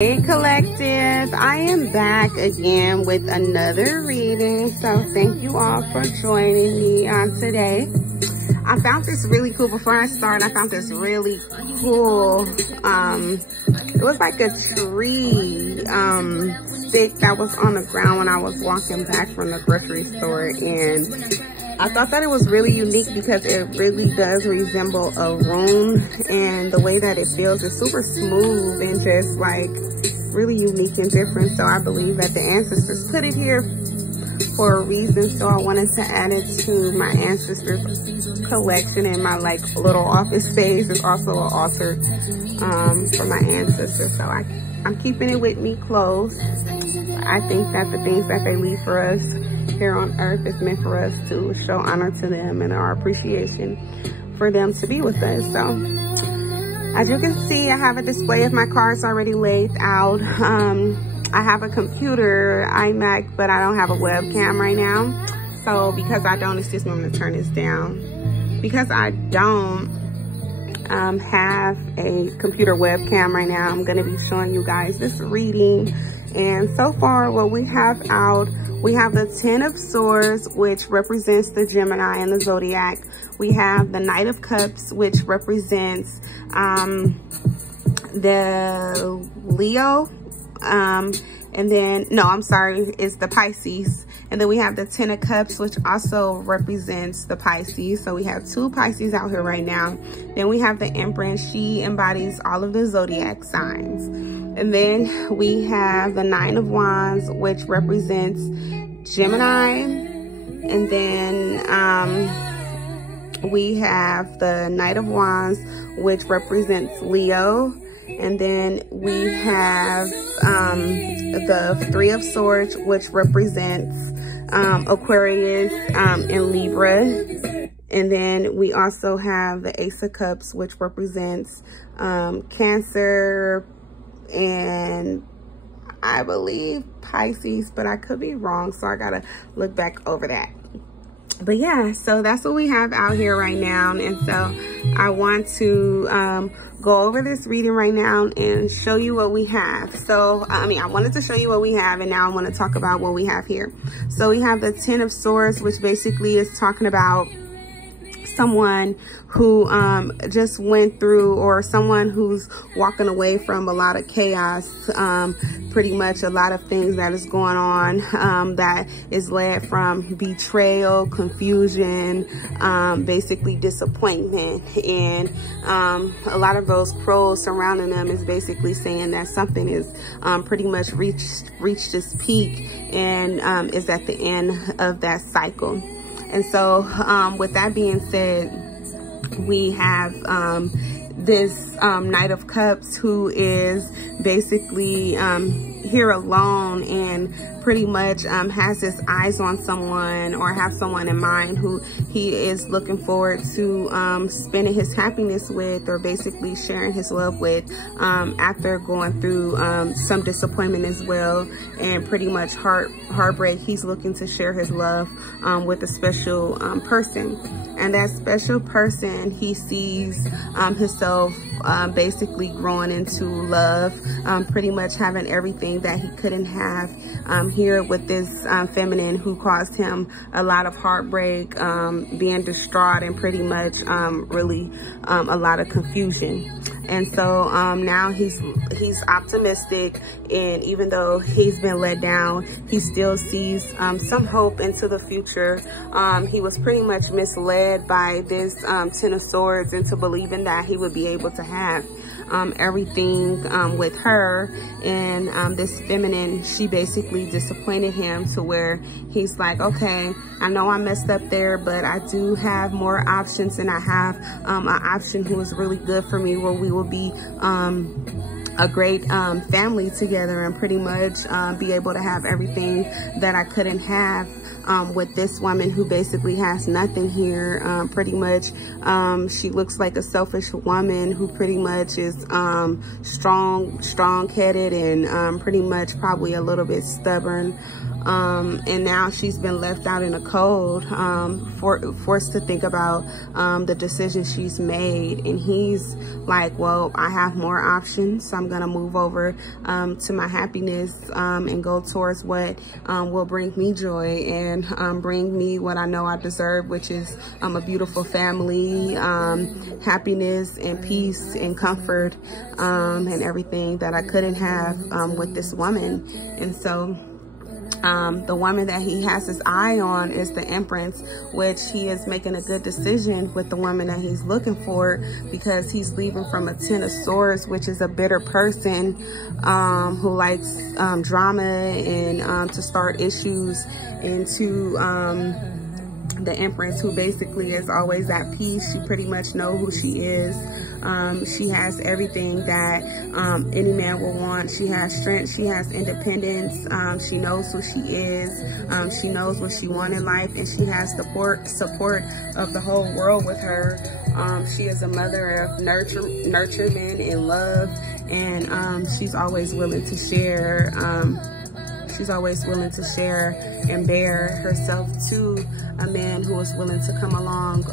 Hey collective, I am back again with another reading, so thank you all for joining me on today. I found this really cool. Before I start, I found this really cool, it was like a tree stick that was on the ground when I was walking back from the grocery store, and I thought that it was really unique because it really does resemble a rune, and the way that it feels is super smooth and just like really unique and different. So I believe that the ancestors put it here for a reason. So I wanted to add it to my ancestors collection in my like little office space. It's also an altar for my ancestors. So I'm keeping it with me close. I think that the things that they leave for us here on earth is meant for us to show honor to them and our appreciation for them to be with us. So as you can see, I have a display of my cards already laid out. I have a computer, iMac, but I don't have a webcam right now. So because I don't, excuse me, I'm gonna turn this down. Because I don't have a computer webcam right now, I'm gonna be showing you guys this reading. And so far what we have out, we have the 10 of Swords, which represents the Gemini and the Zodiac. We have the Knight of Cups, which represents the Leo. And then, no, I'm sorry, it's the Pisces. And then we have the 10 of Cups, which also represents the Pisces. So we have two Pisces out here right now. Then we have the Empress. She embodies all of the Zodiac signs. And then we have the 9 of Wands, which represents Gemini. And then we have the Knight of Wands, which represents Leo. And then we have the 3 of Swords, which represents Aquarius and Libra. And then we also have the Ace of Cups, which represents Cancer and I believe Pisces, but I could be wrong, so I gotta look back over that. But yeah, so that's what we have out here right now. And so I want to go over this reading right now and show you what we have. So, I wanted to show you what we have, and now I want to talk about what we have here. So we have the 10 of Swords, which basically is talking about someone who just went through, or someone who's walking away from a lot of chaos, pretty much a lot of things that is going on that is led from betrayal, confusion, basically disappointment. And a lot of those pros surrounding them is basically saying that something is pretty much reached its peak and is at the end of that cycle. And so with that being said, we have this Knight of Cups, who is basically here alone and pretty much has his eyes on someone, or have someone in mind who he is looking forward to spending his happiness with, or basically sharing his love with, after going through some disappointment as well, and pretty much heartbreak. He's looking to share his love with a special person. And that special person, he sees himself basically growing into love, pretty much having everything that he couldn't have here with this feminine who caused him a lot of heartbreak, being distraught, and pretty much really a lot of confusion. And so now he's optimistic, and even though he's been let down, he still sees some hope into the future. He was pretty much misled by this 10 of Swords into believing that he would be able to have everything with her. And this feminine, she basically disappointed him to where he's like, okay, I know I messed up there, but I do have more options, and I have an option who is really good for me, where we will be a great family together, and pretty much be able to have everything that I couldn't have with this woman who basically has nothing here. Pretty much she looks like a selfish woman who pretty much is strong-headed, and pretty much probably a little bit stubborn. And now she's been left out in the cold, forced to think about the decision she's made. And he's like, well, I have more options, so I'm I'm gonna move over to my happiness and go towards what will bring me joy and bring me what I know I deserve, which is a beautiful family, happiness and peace and comfort, and everything that I couldn't have with this woman. And so the woman that he has his eye on is the Empress, which he is making a good decision with the woman that he's looking for, because he's leaving from a 10 of Swords, which is a bitter person who likes drama and to start issues, into the Empress, who basically is always at peace. She pretty much knows who she is. She has everything that any man will want. She has strength. She has independence. She knows who she is. She knows what she wants in life, and she has support of the whole world with her. She is a mother of nurturement and love, and she's always willing to share. She's always willing to share and bear herself to a man who is willing to come along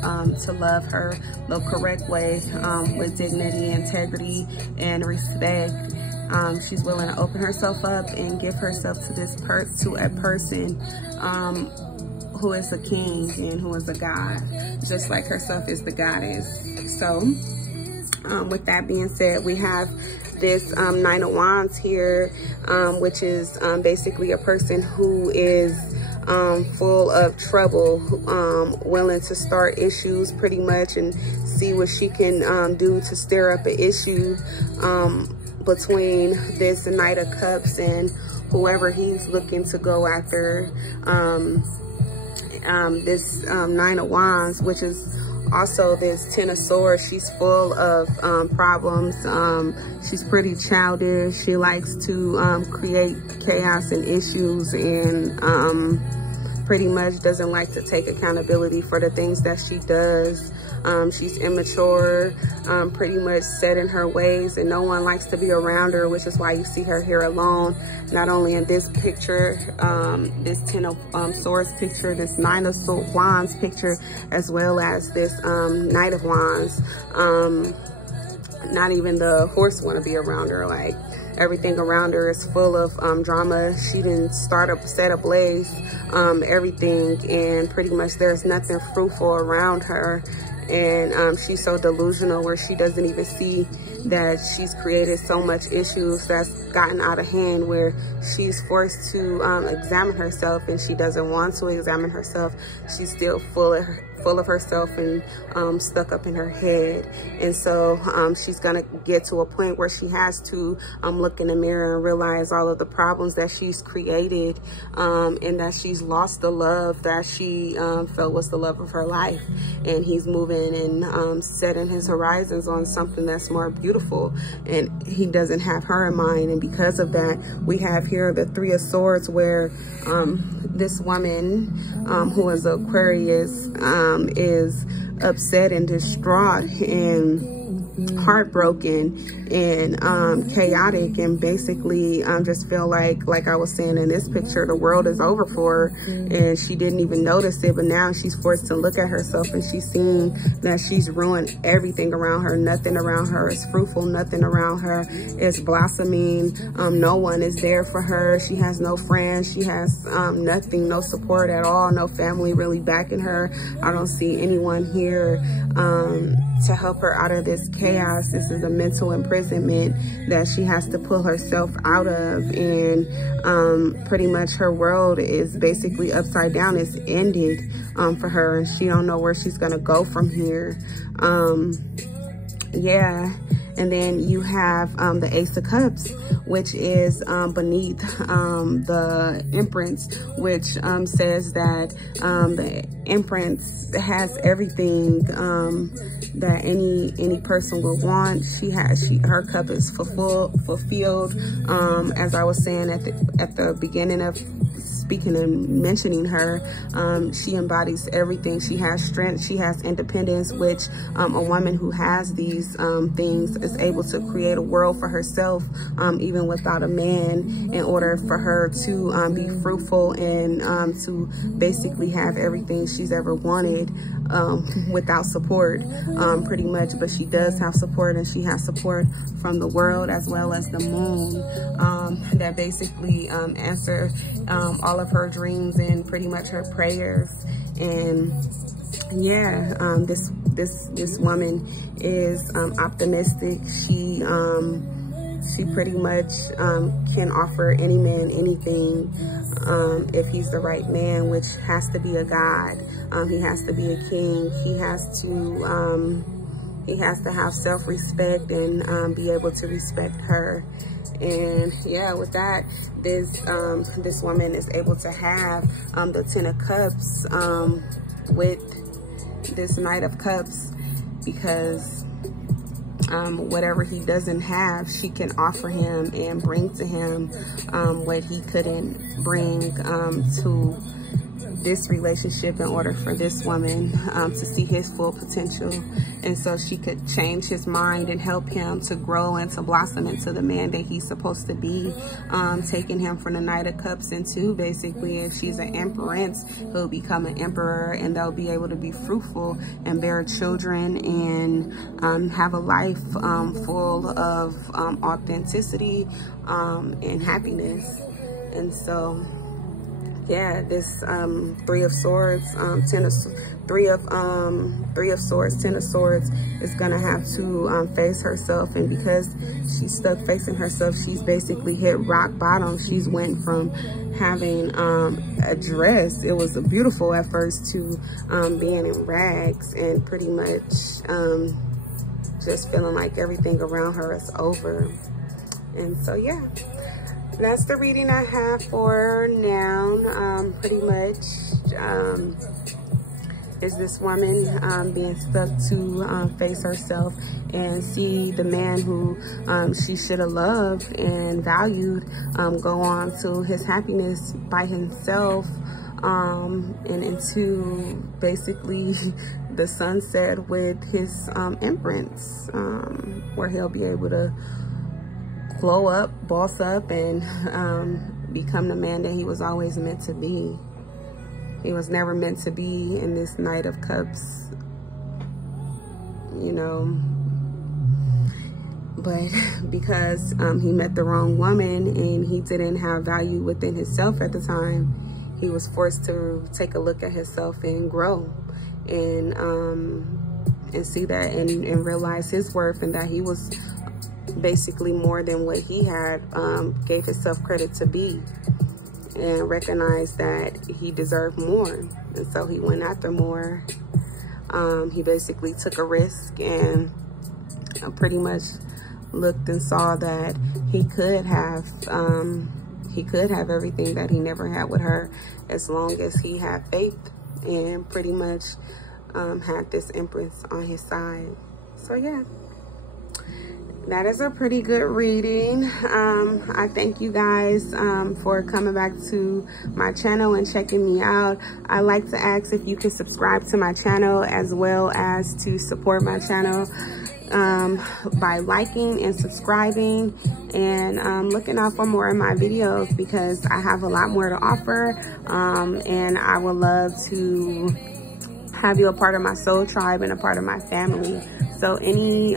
to love her the correct way, with dignity, integrity, and respect. She's willing to open herself up and give herself to a person who is a king and who is a god, just like herself is the goddess. So with that being said, we have this 9 of Wands here, which is basically a person who is full of trouble, willing to start issues pretty much and see what she can do to stir up an issue between this Knight of Cups and whoever he's looking to go after. This 9 of Wands, which is also this 10 of Swords. She's full of problems. She's pretty childish. She likes to create chaos and issues, and pretty much doesn't like to take accountability for the things that she does. She's immature, pretty much set in her ways, and no one likes to be around her, which is why you see her here alone. Not only in this picture, this 10 of Swords picture, this 9 of Wands picture, as well as this Knight of Wands. Not even the horse want to be around her. Like, everything around her is full of drama. She didn't set ablaze everything, and pretty much there's nothing fruitful around her. And she's so delusional where she doesn't even see that she's created so much issues that's gotten out of hand, where she's forced to examine herself, and she doesn't want to examine herself. She's still full of herself and stuck up in her head. And so she's gonna get to a point where she has to look in the mirror and realize all of the problems that she's created, and that she's lost the love that she felt was the love of her life. And he's moving and setting his horizons on something that's more beautiful, and he doesn't have her in mind. And because of that, we have here the 3 of Swords, where this woman who is Aquarius is upset and distraught and heartbroken and chaotic, and basically just feel like I was saying in this picture, the world is over for her, and she didn't even notice it. But now she's forced to look at herself, and she's seeing that she's ruined everything around her. Nothing around her is fruitful. Nothing around her is blossoming. No one is there for her. She has no friends. She has nothing, no support at all. No family really backing her. I don't see anyone here to help her out of this chaos. This is a mental imprisonment that she has to pull herself out of, and pretty much her world is basically upside down. It's ended for her, and she don't know where she's gonna go from here. Yeah. And then you have the Ace of Cups, which is beneath the Empress, which says that the Empress has everything that any person would want. Her cup is fulfilled. As I was saying at the beginning of speaking and mentioning her, she embodies everything. She has strength, she has independence, which a woman who has these things is able to create a world for herself, even without a man, in order for her to be fruitful and to basically have everything she's ever wanted without support, pretty much. But she does have support, and she has support from the world as well as the moon, that basically answer all of her dreams and pretty much her prayers. And yeah, this woman is optimistic. She pretty much can offer any man anything if he's the right man, which has to be a god. He has to be a king. He has to have self-respect and be able to respect her. And yeah, with that, this woman is able to have the 10 of Cups with this Knight of Cups, because whatever he doesn't have, she can offer him and bring to him what he couldn't bring to this relationship, in order for this woman to see his full potential. And so she could change his mind and help him to grow and to blossom into the man that he's supposed to be, taking him from the Knight of Cups into, basically, if she's an empress, he'll become an emperor, and they'll be able to be fruitful and bear children and have a life full of authenticity and happiness. And so yeah, this 3 of Swords, 3 of Swords, 10 of Swords is gonna have to face herself. And because she's stuck facing herself, she's basically hit rock bottom. She's went from having a dress, it was beautiful at first, to being in rags and pretty much just feeling like everything around her is over. And so yeah, that's the reading I have for now. Pretty much is this woman being stuck to face herself and see the man who she should have loved and valued go on to his happiness by himself, and into basically the sunset with his Empress, where he'll be able to glow up, boss up, and become the man that he was always meant to be. He was never meant to be in this Knight of Cups, you know, but because he met the wrong woman and he didn't have value within himself at the time, he was forced to take a look at himself and grow and see that and realize his worth, and that he was basically more than what he had gave himself credit to be, and recognized that he deserved more. And so he went after more. He basically took a risk and pretty much looked and saw that he could have everything that he never had with her, as long as he had faith and pretty much had this Empress on his side. So yeah, that is a pretty good reading. I thank you guys for coming back to my channel and checking me out. I like to ask if you can subscribe to my channel, as well as to support my channel by liking and subscribing, and looking out for more of my videos, because I have a lot more to offer, and I would love to have you a part of my soul tribe and a part of my family. So any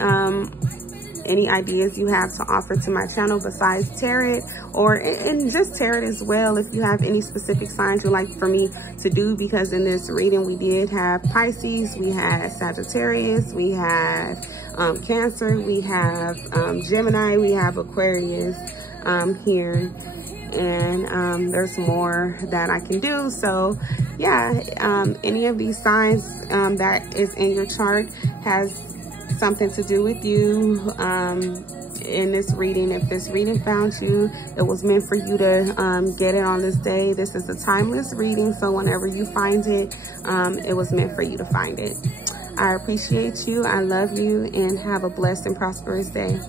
ideas you have to offer to my channel besides tarot, and just tarot as well, if you have any specific signs you'd like for me to do, because in this reading we did have Pisces, we had Sagittarius, we had Cancer, we have Gemini, we have Aquarius here, and there's more that I can do. So yeah, any of these signs that is in your chart has something to do with you in this reading. If this reading found you, it was meant for you to get it on this day. This is a timeless reading, so whenever you find it, it was meant for you to find it. I appreciate you, I love you, and have a blessed and prosperous day.